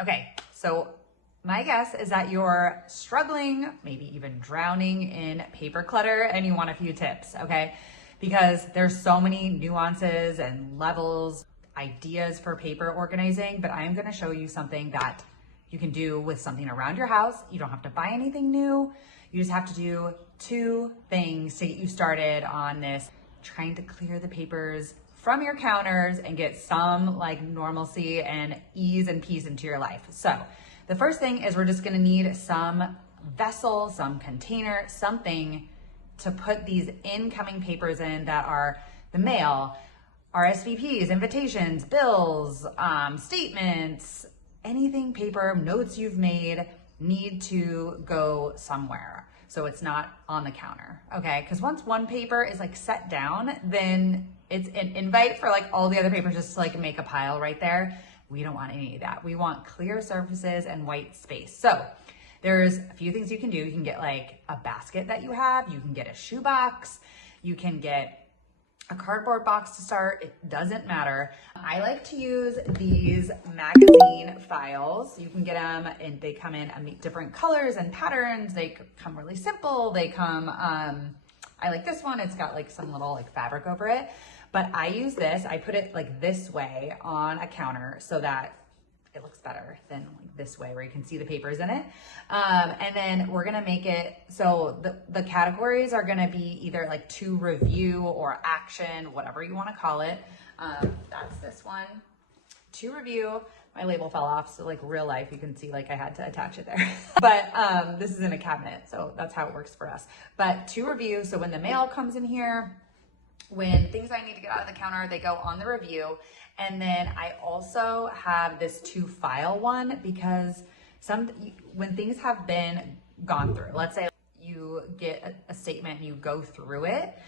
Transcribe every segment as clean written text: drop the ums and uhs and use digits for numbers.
Okay, so my guess is that you're struggling, maybe even drowning in paper clutter, and you want a few tips, okay? Because there's so many nuances and levels, ideas for paper organizing, but I am gonna show you something that you can do with something around your house. You don't have to buy anything new. You just have to do 2 things to get you started on this, trying to clear the papers from your counters and get some like normalcy and ease and peace into your life. So the first thing is we're just gonna need some vessel, some container, something to put these incoming papers in that are the mail, RSVPs, invitations, bills, statements, anything paper, notes you've made need to go somewhere. So it's not on the counter, okay? Because once one paper is like set down, then it's an invite for like all the other papers just to like make a pile right there. We don't want any of that. We want clear surfaces and white space. So there's a few things you can do. You can get like a basket that you have. You can get a shoebox. You can get a cardboard box to start. It doesn't matter. I like to use these magazine files. You can get them and they come in different colors and patterns. They come really simple. They come, I like this one. It's got like some little like fabric over it, but I use this. I put it like this way on a counter so that it looks better than like this way where you can see the papers in it. And then we're gonna make it, so the categories are gonna be either like to review or action, whatever you wanna call it. That's this one, to review. My label fell off, so like real life, you can see like I had to attach it there. But this is in a cabinet, so that's how it works for us. But to review, so when the mail comes in here, when things I need to get out of the counter, they go on the review. And then I also have this to file one because when things have been gone through, let's say you get a statement and you go through it,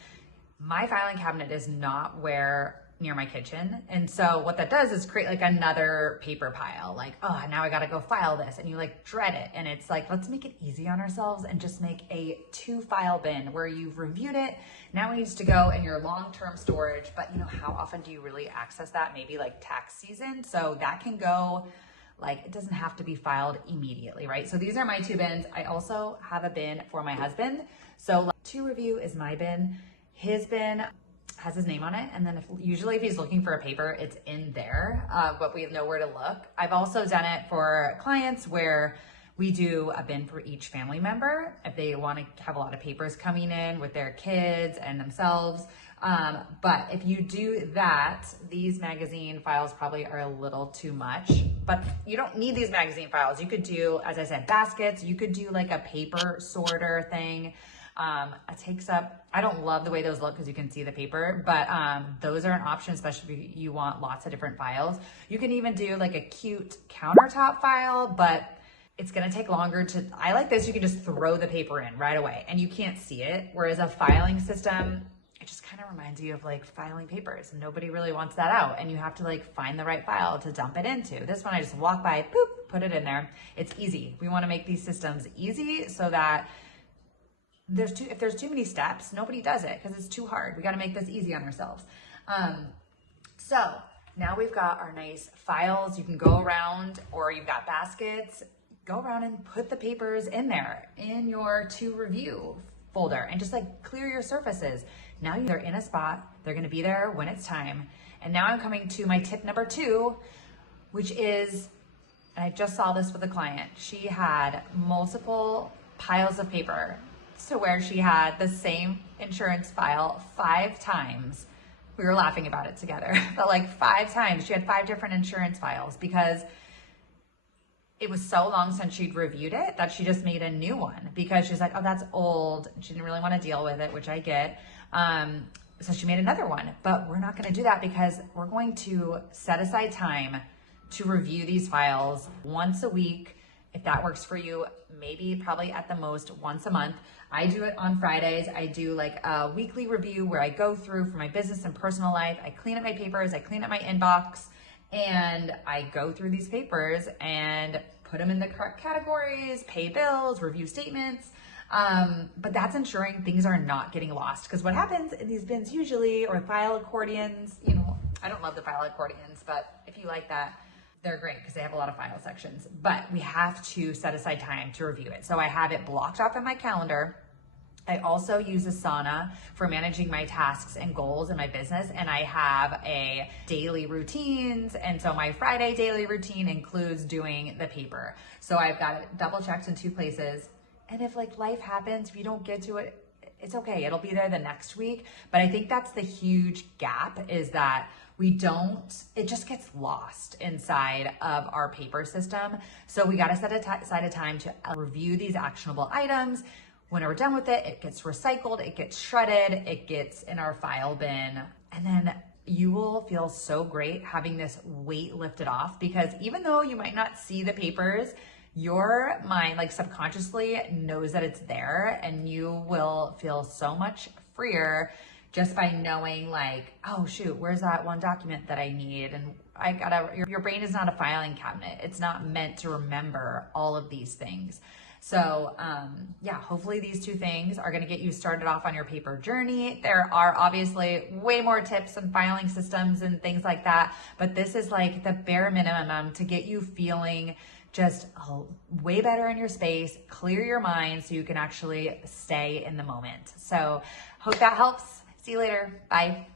my filing cabinet is not near my kitchen. And so what that does is create like another paper pile, like, oh, now I gotta go file this. And you like dread it. And it's like, let's make it easy on ourselves and just make a to file bin where you've reviewed it. Now it needs to go in your long-term storage, but you know, how often do you really access that? Maybe like tax season. So that can go, like, it doesn't have to be filed immediately, right? So these are my 2 bins. I also have a bin for my husband. So like, to review is my bin. His bin has his name on it. And then usually if he's looking for a paper, it's in there, but we know where to look. I've also done it for clients where we do a bin for each family member if they want to have a lot of papers coming in with their kids and themselves. But if you do that, these magazine files probably are a little too much, but you don't need these magazine files. You could do, as I said, baskets. You could do like a paper sorter thing. It takes up, I don't love the way those look because you can see the paper, but those are an option, especially if you want lots of different files. You can even do like a cute countertop file, but it's gonna take longer I like this, you can just throw the paper in right away and you can't see it. Whereas a filing system, it just kind of reminds you of like filing papers and nobody really wants that out. And you have to like find the right file to dump it into. This one, I just walk by, boop, put it in there. It's easy. We wanna make these systems easy so that if there's too many steps, nobody does it because it's too hard. We got to make this easy on ourselves. So now we've got our nice files. You can go around, or you've got baskets, go around and put the papers in there in your to review folder and just like clear your surfaces. Now they're in a spot. They're going to be there when it's time. And now I'm coming to my tip number 2, which is, and I just saw this with a client. She had multiple piles of paper to where she had the same insurance file 5 times. We were laughing about it together, but like 5 times. She had 5 different insurance files because it was so long since she'd reviewed it that she just made a new one because she's like, oh, that's old. She didn't really want to deal with it, which I get. So she made another one, but we're not going to do that because we're going to set aside time to review these files once a week. If that works for you, maybe probably at the most once a month. I do it on Fridays. I do like a weekly review where I go through for my business and personal life. I clean up my papers, I clean up my inbox, and I go through these papers and put them in the correct categories, pay bills, review statements. But that's ensuring things are not getting lost. Because what happens in these bins usually, or file accordions, you know, I don't love the file accordions, but if you like that, they're great because they have a lot of file sections, but we have to set aside time to review it. So I have it blocked off in my calendar. I also use Asana for managing my tasks and goals in my business. And I have a daily routines. And so my Friday daily routine includes doing the paper. So I've got it double checked in 2 places. And if like life happens, if you don't get to it, it's okay. It'll be there the next week. But I think that's the huge gap, is that it just gets lost inside of our paper system. So we got to set aside a time to review these actionable items. When we're done with it, it gets recycled, it gets shredded, it gets in our file bin. And then you will feel so great having this weight lifted off, because even though you might not see the papers, your mind like subconsciously knows that it's there, and you will feel so much freer just by knowing like, oh shoot, where's that one document that I need? And your brain is not a filing cabinet. It's not meant to remember all of these things. So yeah, hopefully these 2 things are gonna get you started off on your paper journey. There are obviously way more tips and filing systems and things like that, but this is like the bare minimum to get you feeling just way better in your space, clear your mind so you can actually stay in the moment. So hope that helps. See you later. Bye.